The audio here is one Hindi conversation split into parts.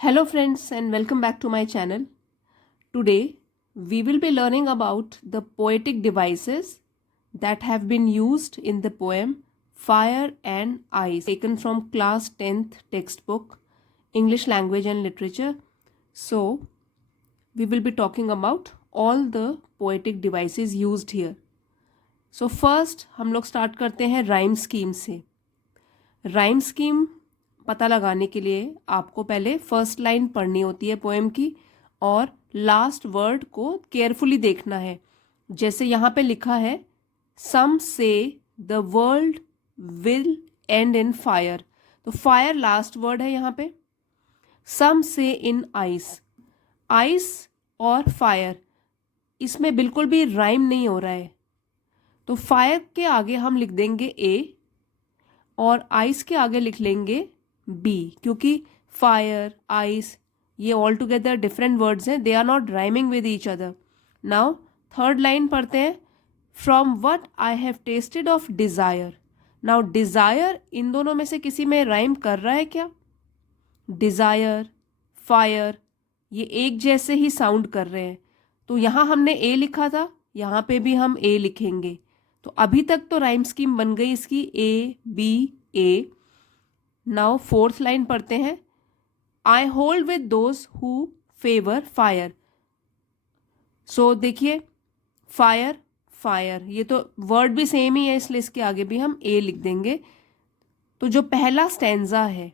Hello friends and welcome back to my channel. Today we will be learning about the poetic devices that have been used in the poem Fire and Ice taken from class 10th textbook English language and literature. So we will be talking about all the poetic devices used here. So first हम लोग start करते हैं rhyme scheme से. राइम स्कीम पता लगाने के लिए आपको पहले फर्स्ट लाइन पढ़नी होती है पोएम की और लास्ट वर्ड को केयरफुली देखना है. जैसे यहाँ पे लिखा है सम से the world will and in fire, तो फायर लास्ट वर्ड है यहाँ पे. सम से इन आइस, आइस और फायर इसमें बिल्कुल भी राइम नहीं हो रहा है, तो फायर के आगे हम लिख देंगे ए और आइस के आगे लिख लेंगे बी, क्योंकि फायर आइस ये ऑल टुगेदर डिफरेंट वर्ड्स हैं, they are not rhyming with each other. Now third line पढ़ते हैं. From what I have tested of desire. Now desire इन दोनों में से किसी में राइम कर रहा है क्या? डिज़ायर फायर ये एक जैसे ही साउंड कर रहे हैं, तो यहाँ हमने ए लिखा था, यहाँ पे भी हम ए लिखेंगे. तो अभी तक तो राइम स्कीम बन गई इसकी A B A. Now fourth line पढ़ते हैं. I hold with those who favour fire. So देखिए फायर फायर ये तो वर्ड भी सेम ही है, इसलिए इसके आगे भी हम ए लिख देंगे. तो जो पहला स्टैंजा है,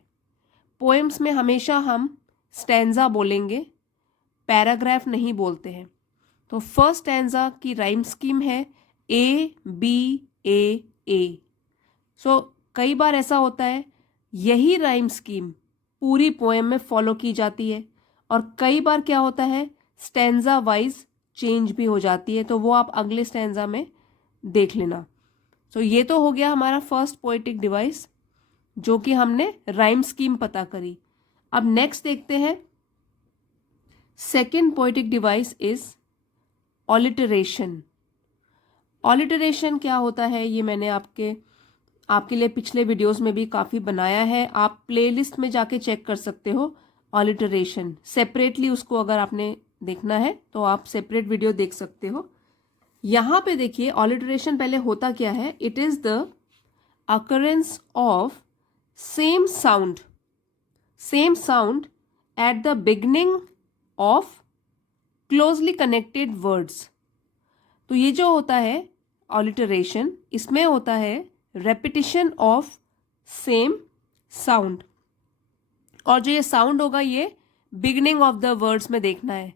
पोएम्स में हमेशा हम स्टैंजा बोलेंगे, पैराग्राफ नहीं बोलते हैं. तो फर्स्ट स्टैंजा की राइम स्कीम है ए बी ए ए. सो कई बार ऐसा होता है यही राइम स्कीम पूरी पोएम में फॉलो की जाती है, और कई बार क्या होता है स्टैंजा वाइज चेंज भी हो जाती है, तो वो आप अगले स्टैंजा में देख लेना. सो ये तो हो गया हमारा फर्स्ट पोएटिक डिवाइस जो कि हमने राइम स्कीम पता करी. अब नेक्स्ट देखते हैं. Second poetic device is alliteration. Alliteration क्या होता है ये मैंने आपके लिए पिछले वीडियोस में भी काफ़ी बनाया है, आप प्लेलिस्ट में जाके चेक कर सकते हो. ऑलिटरेशन सेपरेटली उसको अगर आपने देखना है तो आप सेपरेट वीडियो देख सकते हो. यहाँ पे देखिए ऑलिटरेशन पहले होता क्या है. It is the occurrence of same sound at the beginning of closely connected words. तो ये जो होता है ऑलिटरेशन, इसमें होता है रेपिटिशन ऑफ सेम साउंड, और जो ये साउंड होगा ये बिगनिंग ऑफ द वर्ड्स में देखना है.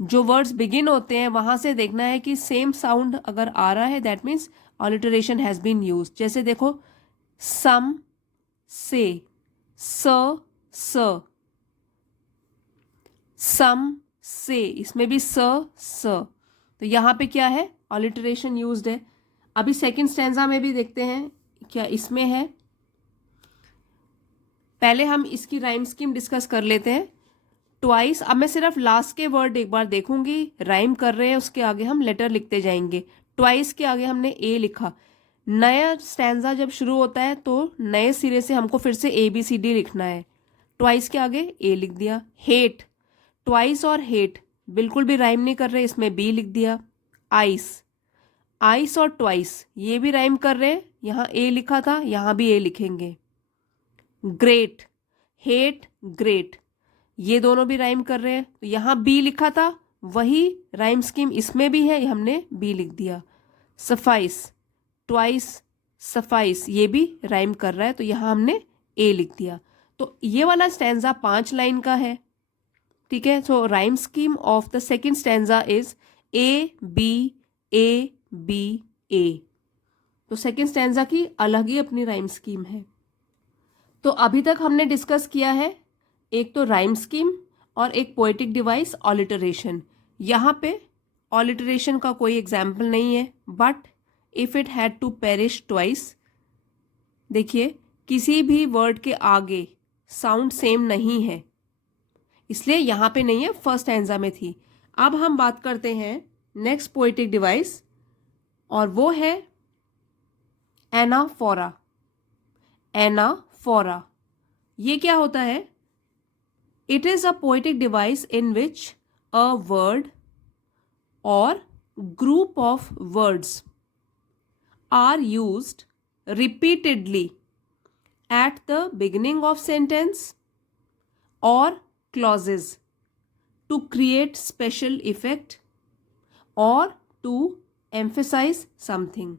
जो वर्ड्स बिगिन होते हैं वहां से देखना है कि सेम साउंड अगर आ रहा है that means alliteration has been used. जैसे देखो सम से, स सम से, इसमें भी स, तो यहाँ पे क्या है ऑलिटरेशन यूज्ड है. अभी सेकंड स्टैंजा में भी देखते हैं क्या इसमें है. पहले हम इसकी राइम स्कीम डिस्कस कर लेते हैं. ट्वाइस, अब मैं सिर्फ लास्ट के वर्ड एक बार देखूंगी, राइम कर रहे हैं उसके आगे हम लेटर लिखते जाएंगे. ट्वाइस के आगे हमने ए लिखा. नया स्टैंजा जब शुरू होता है तो नए सिरे से हमको फिर से ए बी सी डी लिखना है. ट्वाइस के आगे ए लिख दिया. हेट, ट्वाइस और हेट बिल्कुल भी राइम नहीं कर रहे, इसमें बी लिख दिया. आइस, आइस और ट्वाइस ये भी राइम कर रहे हैं, यहाँ ए लिखा था यहाँ भी ए लिखेंगे. ग्रेट, हेट ग्रेट ये दोनों भी राइम कर रहे हैं, तो यहाँ बी लिखा था, वही राइम स्कीम इसमें भी है, हमने बी लिख दिया. सफाइस, ट्वाइस सफाइस ये भी राइम कर रहा है, तो यहाँ हमने ए लिख दिया. तो ये वाला स्टैंजा 5 लाइन का है, ठीक है. So rhyme scheme of the second stanza is A B A. तो सेकेंड स्टैंजा की अलग ही अपनी राइम स्कीम है. तो अभी तक हमने डिस्कस किया है एक तो राइम स्कीम और एक पोएटिक डिवाइस ऑलिटरेशन. यहाँ पे ऑलिटरेशन का कोई एग्जाम्पल नहीं है, but if it had to perish twice, देखिए किसी भी वर्ड के आगे साउंड सेम नहीं है, इसलिए यहाँ पे नहीं है, फर्स्ट स्टैंजा में थी. अब हम बात करते हैं नेक्स्ट पोएटिक डिवाइस, और वो है एनाफोरा. एनाफोरा ये क्या होता है? It is a poetic device in which a word or group of words are used repeatedly at the beginning of sentence or clauses to create special effect or to emphasize something.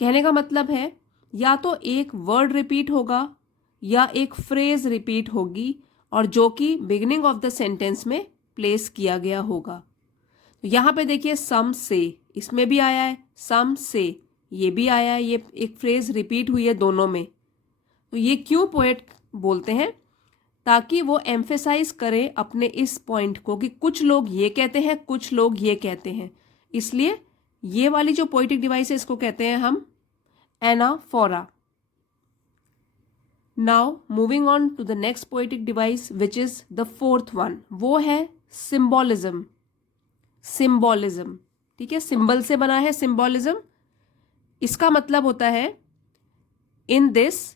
कहने का मतलब है या तो एक वर्ड रिपीट होगा या एक फ्रेज रिपीट होगी और जो कि बिगिनिंग ऑफ द सेंटेंस में प्लेस किया गया होगा. तो यहाँ पे देखिए सम से, इसमें भी आया है, सम से ये भी आया है, ये एक फ्रेज रिपीट हुई है दोनों में. तो ये क्यों पोएट बोलते हैं? ताकि वो एम्फेसाइज करें अपने इस पॉइंट को कि कुछ लोग ये कहते हैं, कुछ लोग ये कहते हैं. इसलिए ये वाली जो पोएटिक डिवाइस है इसको कहते हैं हम anaphora. Now moving on to the next poetic device which is the fourth one, वो है सिंबॉलिज्म. सिंबॉलिज्म, ठीक है, सिंबल से बना है सिंबॉलिज्म. इसका मतलब होता है in this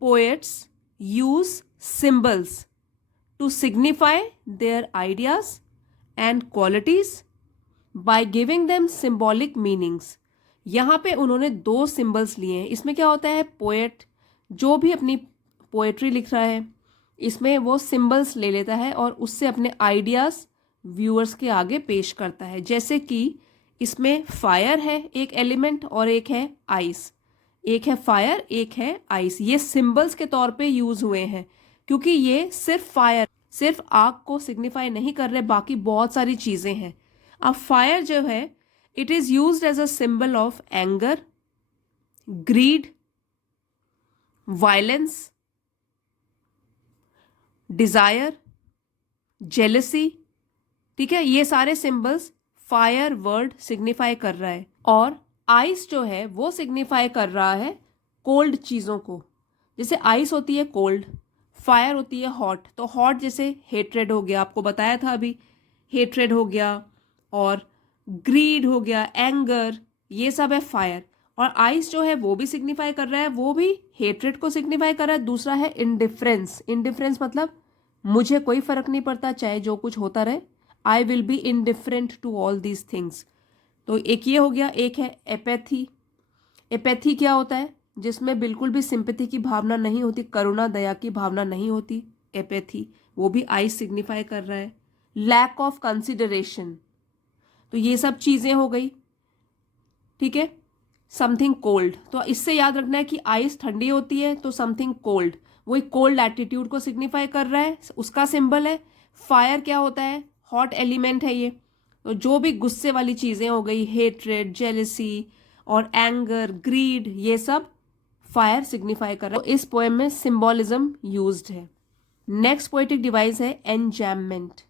poets use symbols to signify their ideas and qualities by giving them symbolic meanings. यहाँ पे उन्होंने दो सिम्बल्स लिए हैं. इसमें क्या होता है, पोएट जो भी अपनी पोएट्री लिख रहा है इसमें वो सिम्बल्स ले लेता है और उससे अपने आइडियाज़ व्यूअर्स के आगे पेश करता है. जैसे कि इसमें फायर है एक एलिमेंट और एक है आइस. एक है फायर, एक है आइस. ये सिम्बल्स के तौर पे यूज़ हुए हैं क्योंकि ये सिर्फ फायर, सिर्फ आग को सिग्निफाई नहीं कर रहे, बाकी बहुत सारी चीज़ें हैं. अब फायर जो है it is used as a symbol of anger, greed, violence, desire, jealousy. ठीक है, ये सारे सिंबल्स फायर वर्ड सिग्निफाई कर रहा है. और आइस जो है वो सिग्निफाई कर रहा है कोल्ड चीज़ों को. जैसे आइस होती है कोल्ड, फायर होती है हॉट. तो हॉट जैसे हेट्रेड हो गया, आपको बताया था अभी, हेट्रेड हो गया, और ग्रीड हो गया, एंगर, ये सब है फायर. और आइस जो है वो भी सिग्निफाई कर रहा है, वो भी हेट्रेड को सिग्निफाई कर रहा है. दूसरा है इंडिफरेंस. इंडिफरेंस मतलब मुझे कोई फर्क नहीं पड़ता चाहे जो कुछ होता रहे, I will be indifferent to all these things. तो एक ये हो गया. एक है एपैथी. एपैथी क्या होता है, जिसमें बिल्कुल भी सिंपैथी की भावना नहीं होती, करुणा दया की भावना नहीं होती. एपैथी, वो भी आइस सिग्निफाई कर रहा है. लैक ऑफ कंसिडरेशन, तो ये सब चीज़ें हो गई. ठीक है. समथिंग कोल्ड, तो इससे याद रखना है कि आइस ठंडी होती है तो समथिंग कोल्ड, वही कोल्ड एटीट्यूड को सिग्निफाई कर रहा है, उसका सिंबल है. फायर क्या होता है, हॉट एलिमेंट है ये. तो जो भी गुस्से वाली चीज़ें हो गई, हेट्रेड, जेलसी और एंगर, ग्रीड, ये सब फायर सिग्निफाई कर रहा है. तो इस पोएम में सिंबॉलिज्म यूज्ड है. नेक्स्ट पोएटिक डिवाइस है एनजैममेंट.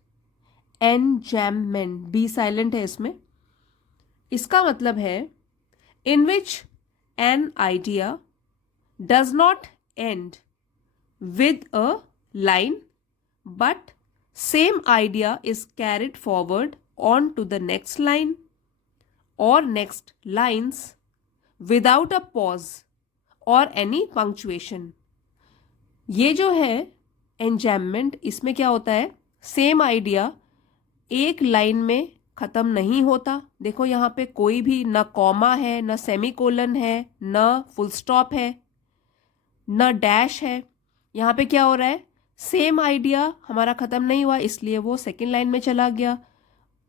एनजैममेंट, बी साइलेंट है इसमें. इसका मतलब है in which an idea does not end with a line but same idea is carried forward on to the next line or next lines without a pause or any punctuation. ये जो है enjambment, इसमें क्या होता है, सेम आइडिया एक लाइन में ख़त्म नहीं होता. देखो यहाँ पे कोई भी ना कॉमा है, ना सेमीकोलन है, ना फुल स्टॉप है, ना डैश है. यहाँ पे क्या हो रहा है, सेम आइडिया हमारा ख़त्म नहीं हुआ, इसलिए वो सेकंड लाइन में चला गया.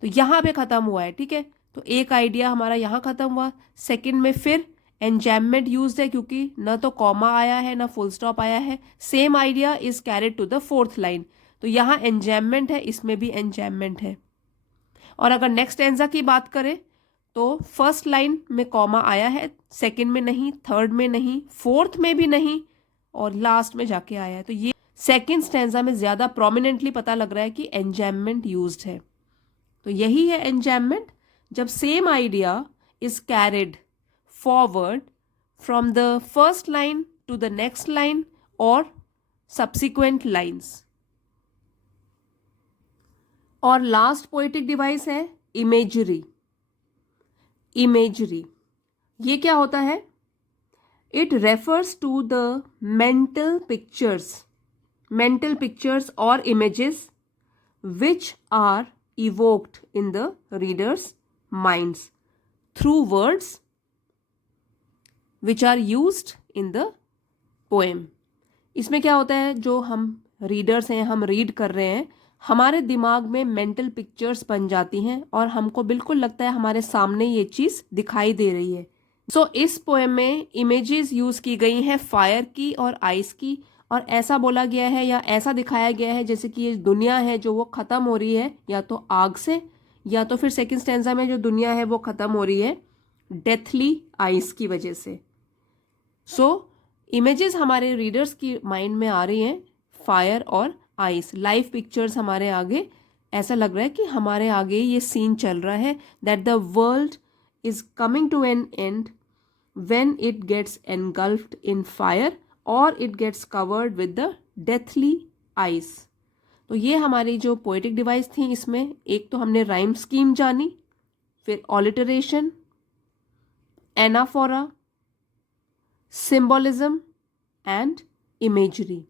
तो यहाँ पे ख़त्म हुआ है. ठीक है, तो एक आइडिया हमारा यहाँ ख़त्म हुआ, सेकंड में फिर एनजैममेंट यूज्ड है क्योंकि ना तो कॉमा आया है ना फुल स्टॉप आया है. Same idea is carried to the fourth line. तो यहाँ एनजैममेंट है, इसमें भी एनजैममेंट है. और अगर नेक्स्ट स्टैंजा की बात करें तो फर्स्ट लाइन में कॉमा आया है, सेकंड में नहीं, थर्ड में नहीं, फोर्थ में भी नहीं, और लास्ट में जाके आया है. तो ये सेकंड स्टैंजा में ज़्यादा प्रोमिनेंटली पता लग रहा है कि एनजैममेंट यूज्ड है. तो यही है एनजैममेंट, जब same idea is carried forward from the first line to the next line और सब्सिक्वेंट लाइन्स. और लास्ट पोएटिक डिवाइस है इमेजरी. इमेजरी ये क्या होता है, it refers to the mental pictures mental pictures or images which are evoked in the reader's minds through words which are used in the poem. इसमें क्या होता है, जो हम रीडर्स हैं, हम रीड कर रहे हैं, हमारे दिमाग में मेंटल पिक्चर्स बन जाती हैं और हमको बिल्कुल लगता है हमारे सामने ये चीज़ दिखाई दे रही है. सो इस पोएम में इमेजेस यूज की गई हैं फायर की और आइस की, और ऐसा बोला गया है या ऐसा दिखाया गया है जैसे कि ये दुनिया है जो वो ख़त्म हो रही है या तो आग से, या तो फिर सेकंड स्टैंजा में जो दुनिया है वो ख़त्म हो रही है डेथली आइस की वजह से. सो इमेजेस हमारे रीडर्स की माइंड में आ रही हैं फायर और आइस, लाइव पिक्चर्स हमारे आगे, ऐसा लग रहा है कि हमारे आगे ये सीन चल रहा है that the world is coming to an end when it gets engulfed in fire or it gets covered with the deathly ice. तो ये हमारी जो पोएटिक डिवाइस थी, इसमें एक तो हमने राइम स्कीम जानी, फिर ऑलिटरेशन, एनाफोरा, सिंबोलिज्म एंड इमेजरी.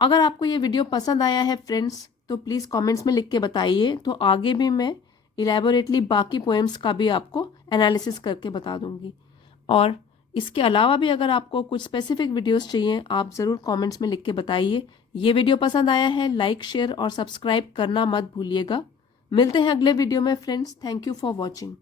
अगर आपको ये वीडियो पसंद आया है फ्रेंड्स तो प्लीज़ कमेंट्स में लिख के बताइए, तो आगे भी मैं इलेबोरेटली बाकी पोएम्स का भी आपको एनालिसिस करके बता दूंगी. और इसके अलावा भी अगर आपको कुछ स्पेसिफिक वीडियोस चाहिए आप ज़रूर कमेंट्स में लिख के बताइए. ये वीडियो पसंद आया है लाइक शेयर और सब्सक्राइब करना मत भूलिएगा. मिलते हैं अगले वीडियो में friends. Thank you for watching.